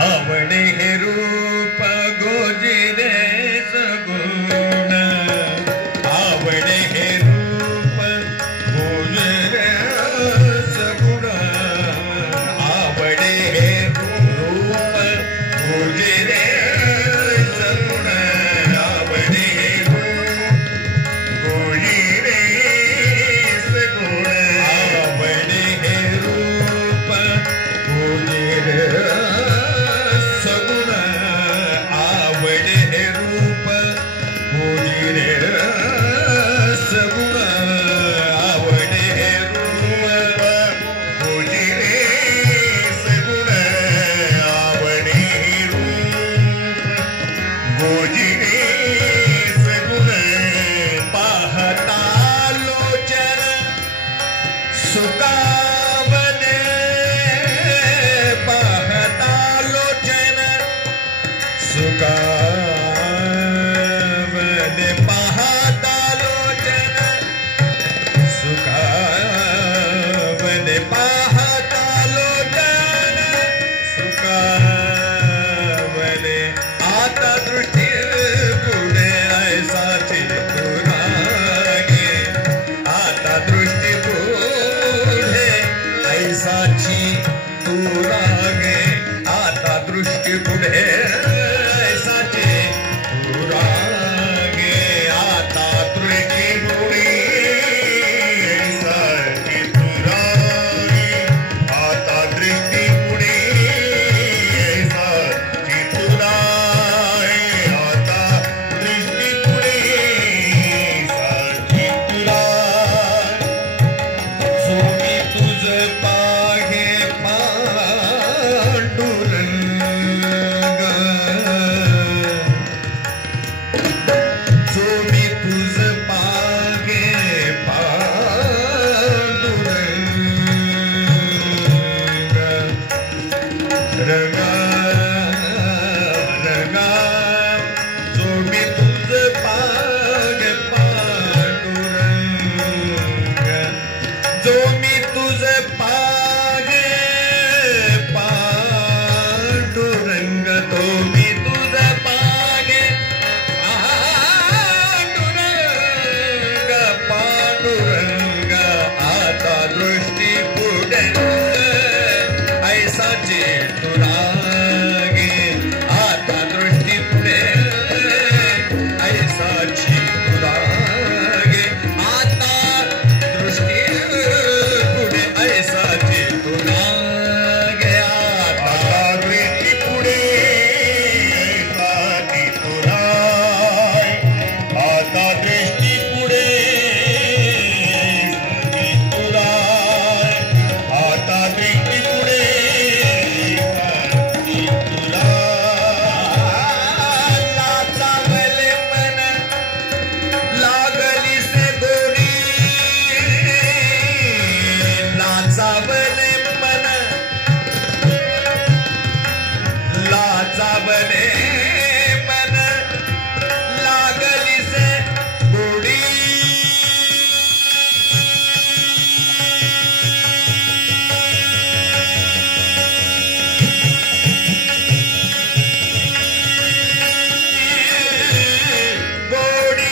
आवडे हे रूप गोजिरे सगुण आवडे हे रूप गोजिरे सगुण आवडे हे रूप गोजिरे सगुण आवडे हे रूप गोजिरे सगुण आवडे हे रूप गोजिरे सगुण आवडे हे रूप गोजिरे सगुण आवडे हे रूप गोजिरे सगुण आवडे हे रूप गोजिरे सगुण पाहता लोचन सुकावने पाहता लोचन सुकावने पाहता लोचन सुकावने पाहता लोचन सुकावने आता दृष्टी पुढे ऐसाची तुरागे आता दृष्टी पुढे ऐसाची तुरागे आता दृष्टी पुढे ऐसाची तुरागे आता दृष्टी पुढे ऐसाची तुरागे आता दृष्टी पुढे ऐसाची तुरागे आता दृष्टी पुढे ऐसाची तुरागे सोमी तुझ पाहे पांडुरंग सोमी तुझ पाहे पांडुरंग रंगा रंगा सोमी तुझ पाहे पांडुरंग जो मी तुझ पागे पांडुरंग तो मी तुझ पागे पांडुरंग पांडुरंग आता दृष्टी पुढे ऐसाचे तुरागे आता दृष्टी पुढे ऐसाची तुरागे आता दृष्टी पुढे ऐसाची तुरागे आता दृष्टी पुढे ऐसाची तुराग आता दृष्टी पुढे ऐसाची तुराग आता दृष्टी पुढे ऐसाची तुराग लाचावले मन लागली से गोडी लाचावले मन लाचावले मन लागली से गोडी गोडी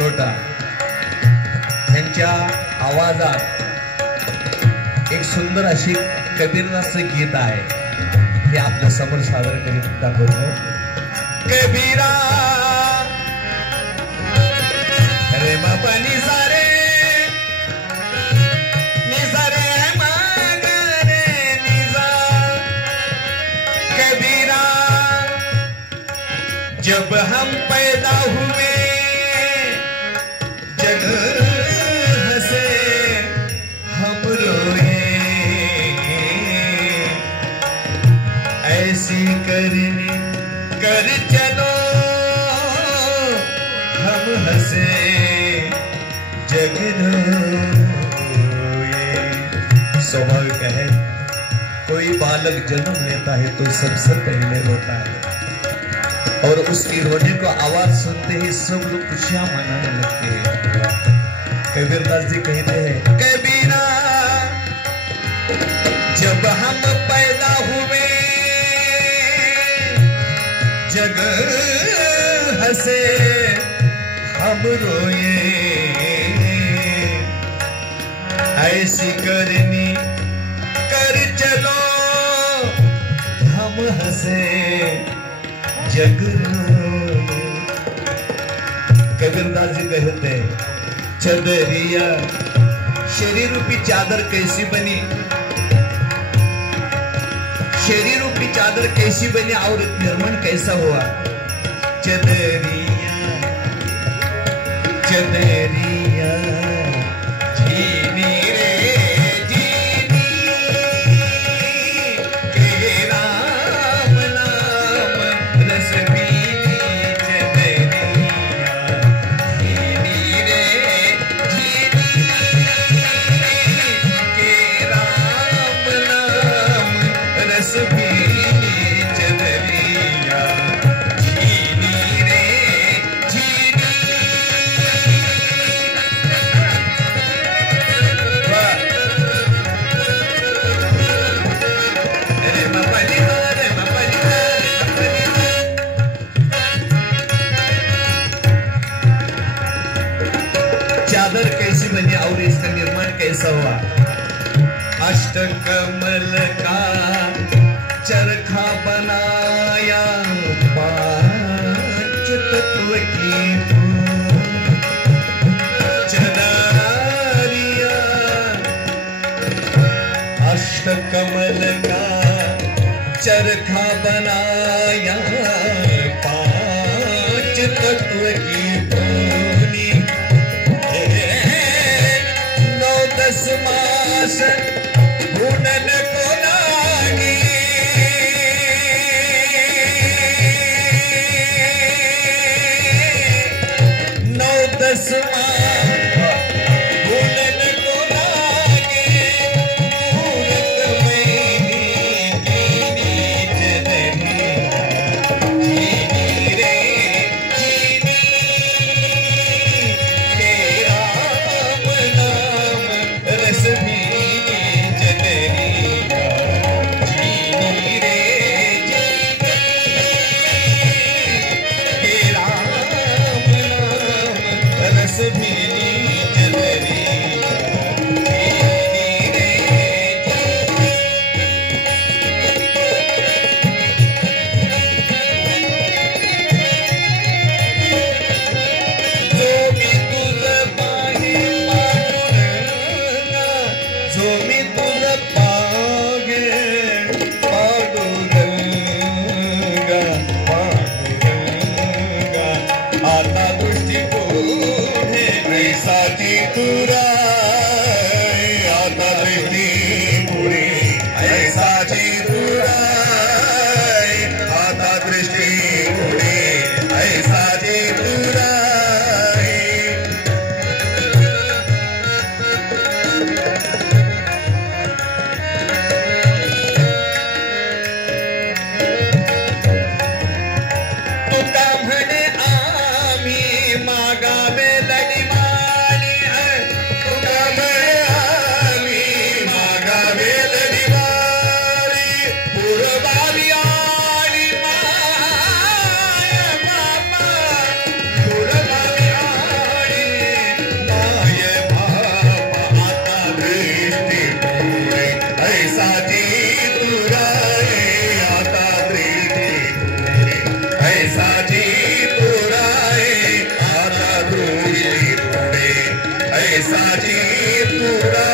अक्रोटा यांच्या आवाजात एक सुंदर अशी कबीरदासचं गीत आहे, हे आपल्या समोर सादर करीत दाखवतो. कबीरा रे बाबा निसारे निसारे मागरे निसा. कबीरा जब हम पैदा हुए जग हंसे हम रोए, ऐसी करनी कर चलो हम हंसे जग रोए. स्वाभाविक है, कोई बालक जन्म लेता है तो सबसे पहले रोता है, और उसकी रोने को आवाज सुनते ही सब लोग खुशियां मनाने लगते हैं. कबीरदास जी कहते हैं, कबीरा जब हम पैदा हुए जग हंसे हम रोए, ऐसी करनी कर चलो हम हंसे जग रोए. कबीरदास जी कहते हैं, चदरिया शरीर रूपी चादर कैसी बनी, शरीर रूपी चादर कैसी बनी और निर्माण कैसा हुआ. चदरिया चदरिया झीनी रे झीनी के राम नाम रस बीनी. चदरिया झीनी रे झीनी के राम नाम रस बीनी. चदरिया झीनी रे झीनी. चादर कैसी बनी और इसका निर्माण कैसा हुआ. अष्टकमल का चरखा बनाया, पांच तत्व की चदारिया. अष्टकमल का चरखा बनाया, पांच तत्व की पूनी. 9-10 मास भूनन को लागी, 9-10 मास भूनन को लागी. मूरत में कीनी चदरिया झीनी रे झीनी के राम नाम रस बीनी. त्रिपुरा